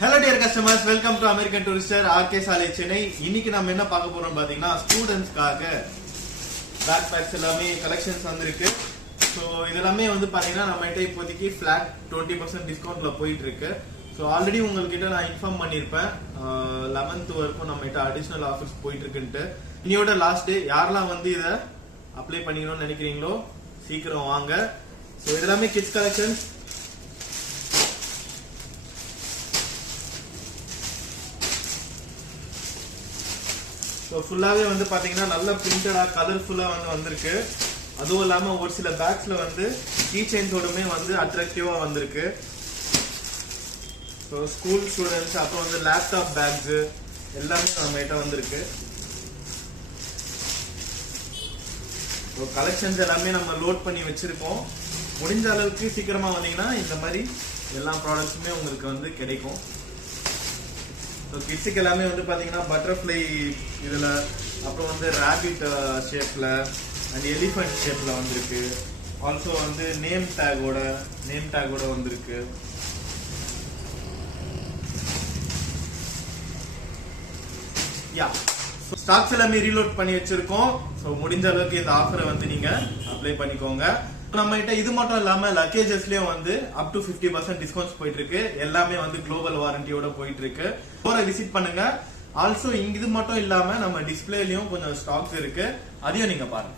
Hello dear customers, welcome to American Tourister RK Salai Chennai. இன்னைக்கு நாம என்ன பார்க்க போறோம் பாத்தீங்கன்னா ஸ்டூடண்ட்ஸ்க்காக பேக் பேக்ஸ் எல்லாமே கலெக்ஷன்ஸ் வந்திருக்கு. சோ இதெல்லாமே வந்து பாத்தீங்கன்னா நம்மகிட்ட இப்போதைக்கு ஃபிளாட் 20% டிஸ்கவுண்ட்ல போயிட்டு இருக்கு. சோ ஆல்ரெடி உங்ககிட்ட நான் இன்ஃபார்ம் பண்ணிருப்பேன் 11th வரைக்கும் நம்மகிட்ட அடிஷனல் ஆஃபர்ஸ் போயிட்டு இருக்குன்ட்டு. இன்னையோட லாஸ்ட் டே. யாரெல்லாம் வந்து இத அப்ளை பண்ணிக்கணும்னு நினைக்கிறீங்களோ சீக்கிரம் வாங்க. சோ இதெல்லாமே கிட்ஸ் கலெக்ஷன்ஸ். ஸோ ஃபுல்லாகவே வந்து பார்த்தீங்கன்னா நல்ல பிரிண்டடாக கலர்ஃபுல்லாக வந்து வந்திருக்கு. அதுவும் இல்லாமல் ஒரு சில பேக்ஸில் வந்து கீ செயின்ஸோடுமே வந்து அட்ராக்டிவாக வந்திருக்கு. ஸோ ஸ்கூல் ஸ்டூடெண்ட்ஸ் அப்புறம் வந்து லேப்டாப் பேக்ஸு எல்லாமே நம்மகிட்ட வந்திருக்கு. ஸோ கலெக்ஷன்ஸ் எல்லாமே நம்ம லோட் பண்ணி வச்சுருக்கோம். முடிஞ்ச அளவுக்கு சீக்கிரமாக வந்தீங்கன்னா இந்த மாதிரி எல்லா ப்ராடக்ட்ஸுமே உங்களுக்கு வந்து கிடைக்கும். ஸோ கிட்ஸுக்கு எல்லாமே வந்து பார்த்தீங்கன்னா பட்டர்ஃப்ளை இதில், அப்புறம் வந்து ரேபிட் ஷேப்பில் அண்ட் எலிஃபண்ட் ஷேப்பில் வந்திருக்கு. ஆல்சோ வந்து நேம் டேகோட வந்திருக்கு. யா ஸ்டாக்ஸ் எல்லாமே ரீலோட் பண்ணி வச்சிருக்கோம். ஸோ முடிஞ்ச அளவுக்கு இந்த ஆஃபரை வந்து நீங்க அப்ளை பண்ணிக்கோங்க. நம்ம கிட்ட இது மட்டும் இல்லாம லக்கேஜஸ்லயும் வந்து அப் டு 50% டிஸ்கவுண்ட்ஸ் போயிட்டு இருக்கு. எல்லாமே வந்து குளோபல் வாரண்டியோட போயிட்டு இருக்கு. ஸ்டோரை விசிட் பண்ணுங்க. ஆல்சோ இங்க இது மட்டும் இல்லாம நம்ம டிஸ்பிளேலயும் கொஞ்சம் ஸ்டாக்ஸ் இருக்கு, அதையும் நீங்க பாருங்க.